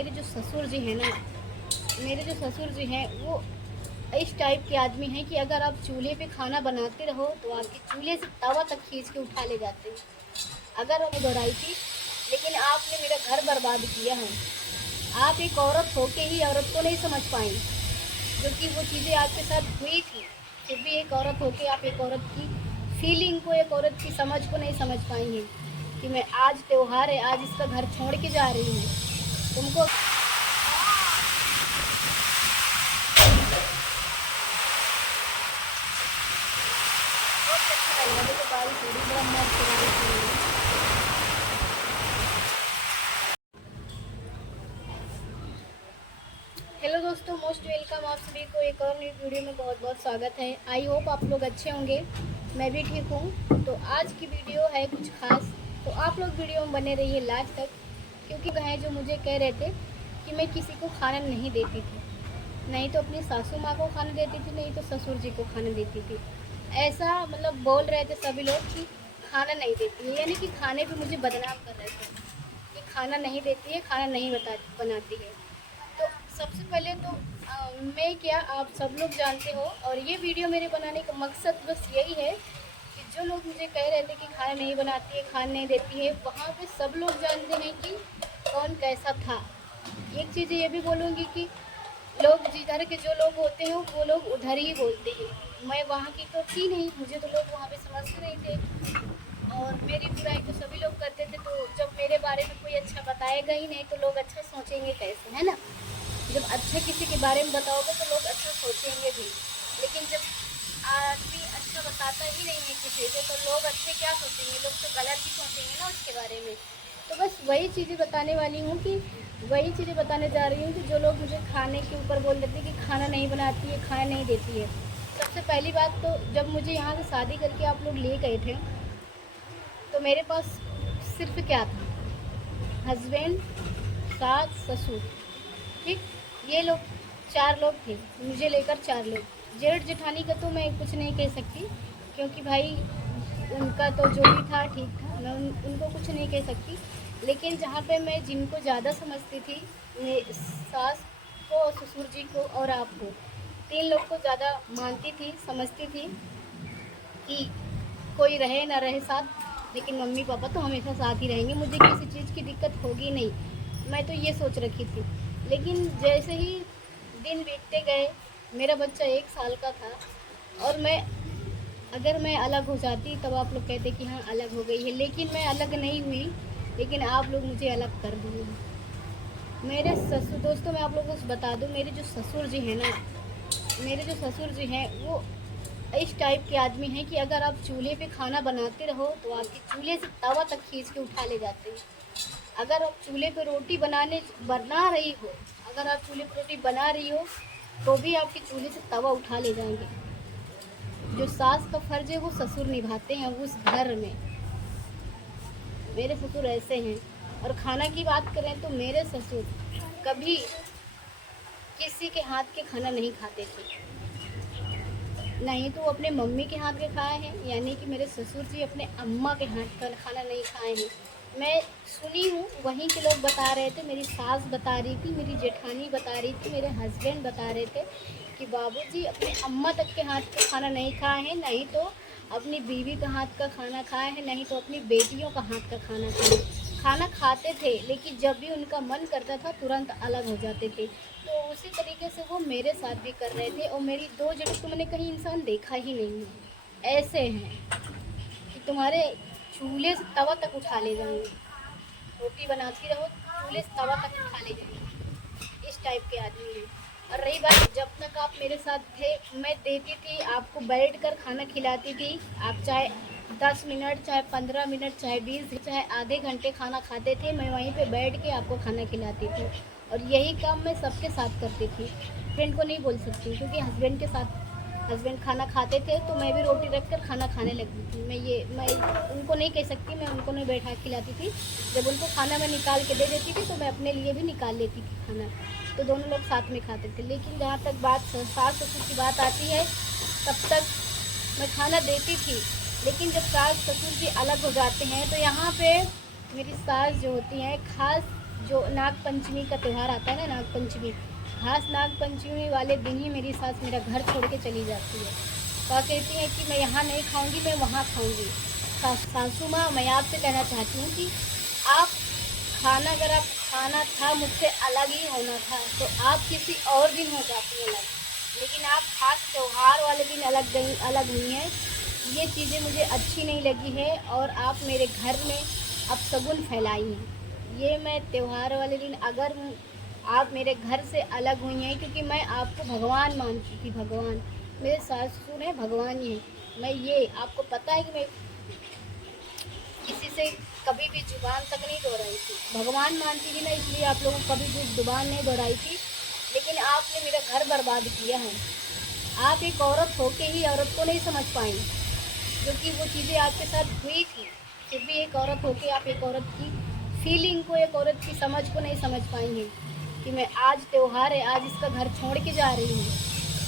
मेरे जो ससुर जी हैं ना, मेरे जो ससुर जी हैं वो इस टाइप के आदमी हैं कि अगर आप चूल्हे पे खाना बनाते रहो तो आपके चूल्हे से तवा तक खींच के उठा ले जाते हैं। अगर मैं दोहराई थी, लेकिन आपने मेरा घर बर्बाद किया है। आप एक औरत होके ही औरत को नहीं समझ पाई, जो कि वो चीज़ें आपके साथ हुई थी। फिर भी एक औरत होके आप एक औरत की फीलिंग को, एक औरत की समझ को नहीं समझ पाई हैं कि मैं आज त्योहार है, आज इसका घर छोड़ के जा रही हूँ। तुमको बहुत अच्छा लग रहा है। देखो बारिश हो रही है, बड़ा मस्त बारिश हो रही है। हेलो दोस्तों, मोस्ट वेलकम। आप सभी को एक और न्यू वीडियो में बहुत बहुत स्वागत है। आई होप आप लोग अच्छे होंगे, मैं भी ठीक हूँ। तो आज की वीडियो है कुछ खास, तो आप लोग वीडियो में बने रहिए लास्ट तक, क्योंकि हैं जो मुझे कह रहे थे कि मैं किसी को खाना नहीं देती थी, नहीं तो अपनी सासू माँ को खाना देती थी, नहीं तो ससुर जी को खाना देती थी। ऐसा मतलब बोल रहे थे सभी लोग कि खाना नहीं देती है, यानी कि खाने पे मुझे बदनाम कर रहे थे कि खाना नहीं देती है, खाना नहीं बनाती है। तो सबसे पहले तो मैं क्या, आप सब लोग जानते हो, और ये वीडियो मेरे बनाने का मकसद बस यही है कि जो लोग मुझे कह रहे थे कि खाना नहीं बनाती है, खाना नहीं देती है, वहाँ पे सब लोग जानते हैं कि कौन कैसा था। एक चीज़ ये भी बोलूँगी कि लोग जिधर के जो लोग होते हैं वो लोग उधर ही बोलते हैं। मैं वहाँ की तो थी नहीं, मुझे तो लोग वहाँ पे समझते नहीं थे, और मेरी बुराई तो सभी लोग करते थे। तो जब मेरे बारे में कोई अच्छा बताएगा ही नहीं तो लोग अच्छा सोचेंगे कैसे, है ना। जब अच्छा किसी के बारे में बताओगे तो लोग अच्छा सोचेंगे भी, लेकिन जब आदमी अच्छा बताता ही नहीं है किसी से तो लोग अच्छे क्या सोचेंगे, लोग तो गलत ही सोचेंगे ना उसके बारे में। तो बस वही चीज़ें बताने वाली हूँ कि वही चीज़ें बताने जा रही हूँ कि जो लोग मुझे खाने के ऊपर बोल देते हैं कि खाना नहीं बनाती है, खाना नहीं देती है। सबसे पहली बात तो जब मुझे यहाँ से शादी करके आप लोग ले गए थे तो मेरे पास सिर्फ क्या था, हस्बैंड, सास, ससुर, ठीक, ये लोग 4 लोग थे, मुझे लेकर 4 लोग। जेठ जेठानी का तो मैं कुछ नहीं कह सकती, क्योंकि भाई उनका तो जो भी था ठीक था, मैं उनको कुछ नहीं कह सकती। लेकिन जहाँ पे मैं जिनको ज़्यादा समझती थी, सास को, ससुर जी को और आपको, 3 लोग को ज़्यादा मानती थी, समझती थी कि कोई रहे ना रहे साथ, लेकिन मम्मी पापा तो हमेशा साथ ही रहेंगे, मुझे किसी चीज़ की दिक्कत होगी नहीं, मैं तो ये सोच रखी थी। लेकिन जैसे ही दिन बीतते गए, मेरा बच्चा 1 साल का था, और अगर मैं अलग हो जाती तब आप लोग कहते कि हाँ अलग हो गई है, लेकिन मैं अलग नहीं हुई, लेकिन आप लोग मुझे अलग कर दिए। मेरे ससुर, दोस्तों मैं आप लोगों को बता दूँ, मेरे जो ससुर जी हैं ना, मेरे जो ससुर जी हैं वो इस टाइप के आदमी हैं कि अगर आप चूल्हे पे खाना बनाते रहो तो आपके चूल्हे से तवा तक खींच के उठा ले जाते हैं। अगर आप चूल्हे पे रोटी बना रही हो, अगर आप चूल्हे पे रोटी बना रही हो तो भी आपके चूल्हे से तवा उठा ले जाएंगे। जो सास का फर्ज है वो ससुर निभाते हैं उस घर में। मेरे ससुर ऐसे हैं। और खाना की बात करें तो मेरे ससुर कभी किसी के हाथ के खाना नहीं खाते थे, नहीं तो वो अपने मम्मी के हाथ के खाए हैं, यानी कि मेरे ससुर जी अपने अम्मा के हाथ का खाना नहीं खाए हैं। मैं सुनी हूँ, वहीं के लोग बता रहे थे, मेरी सास बता रही थी, मेरी जेठानी बता रही थी, मेरे हस्बैंड बता रहे थे कि बाबूजी अपने अम्मा तक के हाथ का खाना नहीं खाए हैं, नहीं तो अपनी बीवी का हाथ का खाना खाए हैं, नहीं तो अपनी बेटियों का हाथ का खाना खाए। खाना खाते थे, लेकिन जब भी उनका मन करता था तुरंत अलग हो जाते थे। तो उसी तरीके से वो मेरे साथ भी कर रहे थे, और मेरी 2 जगह तो मैंने कहीं इंसान देखा ही नहीं है। ऐसे हैं कि तुम्हारे चूल्हे से तवा तक उठा ले जाएंगे, रोटी बनाती रहो चूल्हे से तवा तक उठा ले जाएंगे, इस टाइप के आदमी हैं। और रही बात, जब तक आप मेरे साथ थे मैं देती थी आपको, बैठ कर खाना खिलाती थी। आप चाहे 10 मिनट, चाहे 15 मिनट, चाहे 20, चाहे आधे घंटे खाना खाते थे, मैं वहीं पे बैठ के आपको खाना खिलाती थी। और यही काम मैं सबके साथ करती थी। हस्बैंड को नहीं बोल सकती, क्योंकि हस्बैंड खाना खाते थे तो मैं भी रोटी रख कर खाना खाने लगती थी। मैं उनको नहीं कह सकती, मैं उनको नहीं बैठा खिलाती थी। जब उनको खाना मैं निकाल के दे देती थी तो मैं अपने लिए भी निकाल लेती थी खाना, तो दोनों लोग साथ में खाते थे। लेकिन जहाँ तक बात सास ससुर की बात आती है, तब तक मैं खाना देती थी। लेकिन जब सास ससुर जी अलग हो जाते हैं तो यहाँ पे मेरी सास जो होती हैं, खास जो नाग पंचमी का त्यौहार आता है ना, नाग पंचमी, खास नाग पंचमी वाले दिन ही मेरी सास मेरा घर छोड़ के चली जाती है। तो कहती है कि मैं यहाँ नहीं खाऊंगी, मैं वहाँ खाऊंगी। सासू माँ, मैं आपसे कहना चाहती हूँ कि आप खाना, अगर आप खाना था मुझसे अलग ही होना था तो आप किसी और दिन हो जाती अलग, लेकिन आप खास त्यौहार वाले दिन अलग हुई हैं। ये चीज़ें मुझे अच्छी नहीं लगी है और आप मेरे घर में अपशगुन फैलाई हैं। ये मैं त्यौहार वाले दिन, अगर आप मेरे घर से अलग हुई हैं, क्योंकि मैं आपको भगवान मानती थी, भगवान, मेरे सासुर हैं भगवान ही हैं। मैं ये आपको पता है कि मैं किसी से कभी भी जुबान तक नहीं दोहराई थी, भगवान मानती थी ना, इसलिए आप लोगों को कभी भी जुबान नहीं दोहराई थी। लेकिन आपने मेरा घर बर्बाद किया है। आप एक औरत होके ही औरत को नहीं समझ पाई, जो कि वो चीज़ें आपके साथ हुई थी। फिर भी एक औरत होके आप एक औरत की फीलिंग को, एक औरत की समझ को नहीं समझ पाई हैं कि मैं आज त्यौहार है, आज इसका घर छोड़ के जा रही हूँ।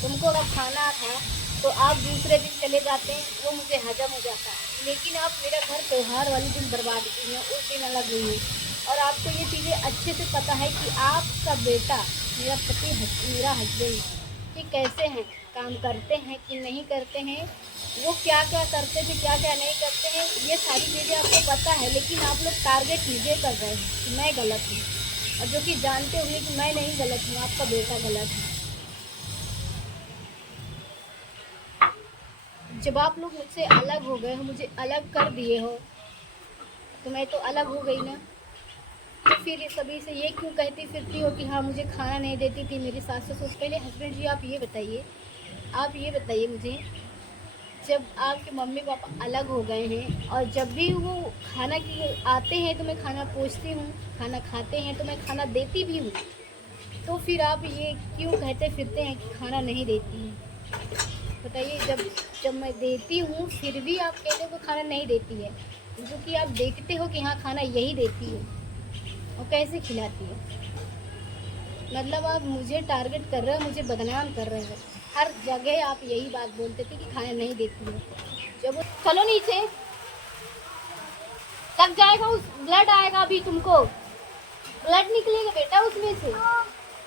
तुमको अगर खाना था तो आप दूसरे दिन चले जाते हैं, वो मुझे हजम हो जाता है। लेकिन आप मेरा घर त्यौहार वाले दिन बर्बाद की हैं, उस दिन अलग हुई हैं। और आपको ये चीज़ें अच्छे से पता है कि आपका बेटा, मेरा पति, मेरा हस्बैंड, कि कैसे हैं, काम करते हैं कि नहीं करते हैं, वो क्या क्या करते थे, क्या क्या नहीं करते हैं, ये सारी चीज़ें आपको पता है। लेकिन आप लोग टारगेट मुझे कर रहे हैं कि मैं गलत हूँ, और जो कि जानते हुए कि मैं नहीं गलत हूँ, आपका बेटा गलत है। जब आप लोग मुझसे अलग हो गए हो, मुझे अलग कर दिए हो, तो मैं तो अलग हो गई ना। तो फिर सभी से ये क्यों कहती फिरती हो कि हाँ मुझे खाना नहीं देती थी मेरी सास ससुर? पहले हस्बैंड जी आप ये बताइए मुझे, जब आपके मम्मी पापा अलग हो गए हैं और जब भी वो खाना की आते हैं तो मैं खाना पूछती हूँ, खाना खाते हैं तो मैं खाना देती भी हूँ, तो फिर आप ये क्यों कहते फिरते हैं कि खाना नहीं देती हैं? बताइए। जब जब मैं देती हूँ फिर भी आप कहते हो कि खाना नहीं देती है, जो कि आप देखते हो कि हाँ खाना यही देती है और कैसे खिलाती है। मतलब आप मुझे टारगेट कर रहे हो, मुझे बदनाम कर रहे हो। हर जगह आप यही बात बोलते थे कि खाना नहीं देती है। जब चलो नीचे, लग जाएगा, उस ब्लड आएगा अभी तुमको, ब्लड निकलेगा बेटा उसमें से।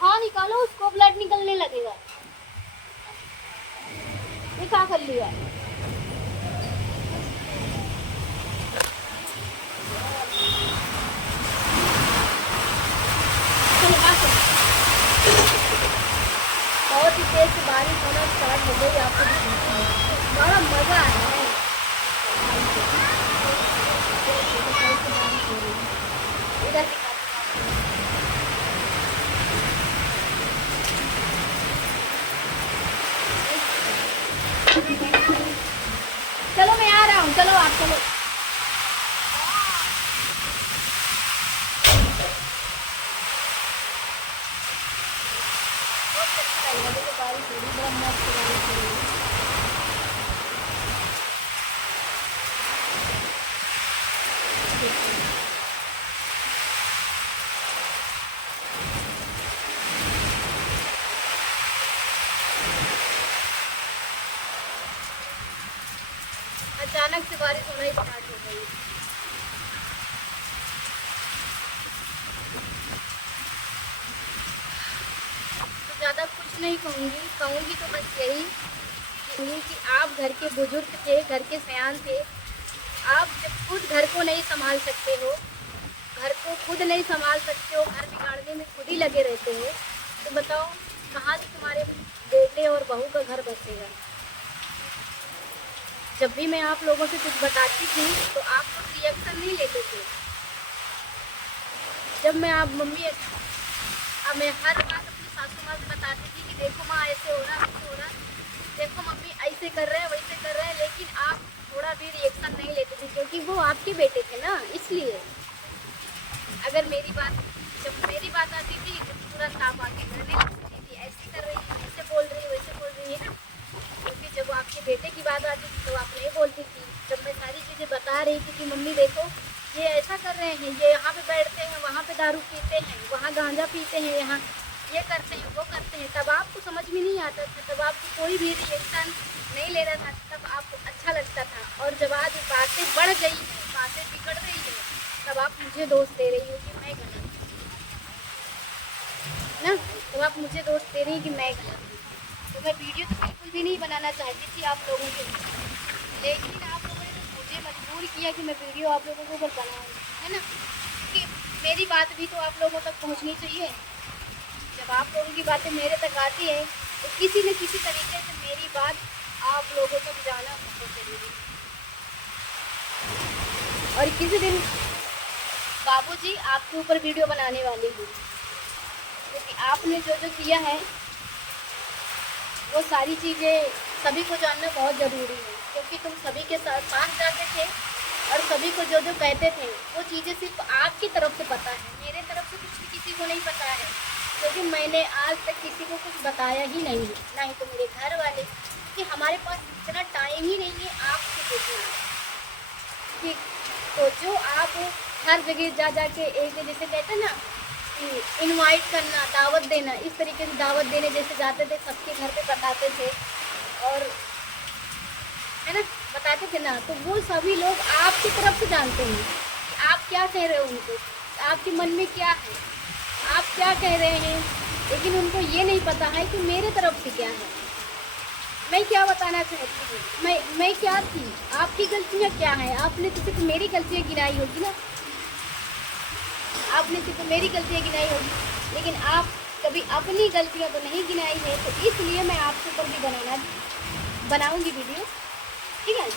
हाँ निकालो उसको, ब्लड निकलने लगेगा। ये क्या कर लिया? बहुत ही तेज से बारिश होना स्टार्ट हो गई, आपको बड़ा मजा आ रहा है। इधर चलो मैं आ रहा हूँ, चलो आप चलो। बहुत अच्छा लगेगा, देखो बारिश हो रही, बड़ा मस्त बारिश हो रही है। अचानक से बारिश होना ही स्टार्ट हो गई। तो ज़्यादा कुछ नहीं कहूँगी तो बस यही कि आप घर के बुजुर्ग थे, घर के सयान थे। आप जब खुद घर को नहीं संभाल सकते हो, घर को खुद नहीं संभाल सकते हो, घर बिगाड़ने में खुद ही लगे रहते हो, तो बताओ कहाँ से तुम्हारे बेटे और बहू का घर बसेगा? जब भी मैं आप लोगों से कुछ बताती थी तो आप लोग रिएक्शन नहीं लेते थे। जब मैं आप मम्मी, अब मैं हर बात अपनी सासू माँ से बताती थी कि देखो माँ ऐसे हो रहा, वैसे हो रहा, देखो मम्मी ऐसे कर रहे हैं, वैसे कर रहे हैं, लेकिन आप थोड़ा भी रिएक्शन नहीं लेते थे, क्योंकि वो आपके बेटे थे ना, इसलिए। अगर जब मेरी बात आती थी तो तुरंत आप आके करने लगती थी, ऐसे कर रही है, ऐसे बोल रही है, वैसे बोल रही है ना। क्योंकि जब आपके बेटे की बात आती थी तो आप नहीं बोलती थी। जब मैं सारी चीज़ें बता रही थी कि मम्मी देखो ये ऐसा कर रहे हैं, ये यहाँ पे बैठते हैं, वहाँ पे दारू पीते हैं, वहाँ गांजा पीते हैं, यहाँ ये करते हैं, वो करते हैं, तब आपको समझ में नहीं आता था, तब आपको कोई भी रिएक्शन नहीं ले रहा था, तब आपको अच्छा लगता था। और जब आज बातें बढ़ गई हैं, बातें बिगड़ रही है, तब आप मुझे दोष दे रही हो कि मैं गलत हूँ। ना, तो आप मुझे दोष दे रही हैं कि मैं गलत हूँ। तो मैं वीडियो तो बिल्कुल भी नहीं बनाना चाहती थी आप लोगों के लिए, लेकिन आप लोगों ने तो मुझे मजबूर किया कि मैं वीडियो आप लोगों के ऊपर बनाऊँ, है ना, क्योंकि मेरी बात भी तो आप लोगों तक पहुँचनी चाहिए। जब आप लोगों की बातें मेरे तक आती है तो किसी न किसी तरीके से मेरी बात आप लोगों तक जाना बहुत ज़रूरी है। और किसी दिन बाबूजी आपके ऊपर वीडियो बनाने वाली हूँ, क्योंकि आपने जो जो किया है वो सारी चीज़ें सभी को जानना बहुत ज़रूरी है, क्योंकि तुम सभी के साथ पास जाते थे और सभी को जो जो कहते थे वो चीज़ें सिर्फ आपकी तरफ से पता है, मेरे तरफ से कुछ भी किसी को नहीं पता है, क्योंकि मैंने आज तक किसी को कुछ बताया ही नहीं है, ना ही तो मेरे घर वाले, कि हमारे पास इतना टाइम ही नहीं है आपसे देखना। ठीक, तो जो आप हर जगह जा जा के एक जैसे कहते हैं ना कि इनवाइट करना, दावत देना, इस तरीके से दावत देने जैसे जाते थे सबके घर पे बताते थे और है ना, बताते थे ना, तो वो सभी लोग आपकी तरफ से जानते हैं कि आप क्या कह रहे हो उनको, आपके मन में क्या है, आप क्या कह रहे हैं, लेकिन उनको ये नहीं पता है कि मेरे तरफ से क्या है, मैं क्या बताना चाहती हूँ, मैं क्या थी, आपकी गलतियाँ क्या हैं। आपने तो सिर्फ मेरी गलतियाँ गिनाई होगी ना, आपने सिर्फ मेरी गलतियाँ गिनाई होगी, लेकिन आप कभी अपनी गलतियाँ तो नहीं गिनाई है, तो इसलिए मैं आपके ऊपर भी बनाऊँगी वीडियो, ठीक है।